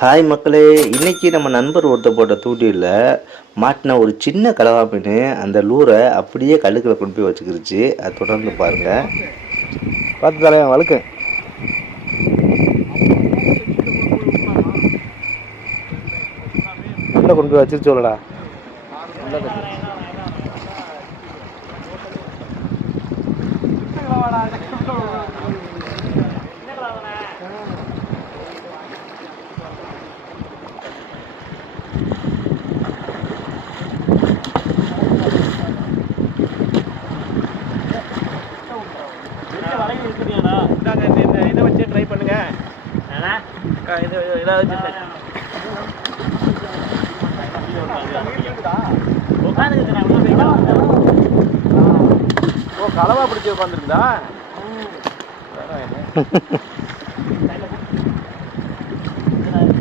Hi மக்களே, இன்னைக்கு நம்ம நண்பர் ஒருத்தர் போட்ட தூண்டியில் மாட்டின ஒரு சின்ன கலவா மீன் அந்த லூரை அப்படியே கல்லுக்குள்ள கொண்டு போய் வச்சுக்கிருச்சு. அதை தொடர்ந்து பாருங்க. பார்த்து தலைவன் வழுக்கு உள்ள கொண்டு போய் வச்சிருச்சு சொல்லடா. இதை வச்சு ட்ரை பண்ணுங்க. இது ஏதாவது கலவா பிடிச்சி உட்காந்துருக்குதா?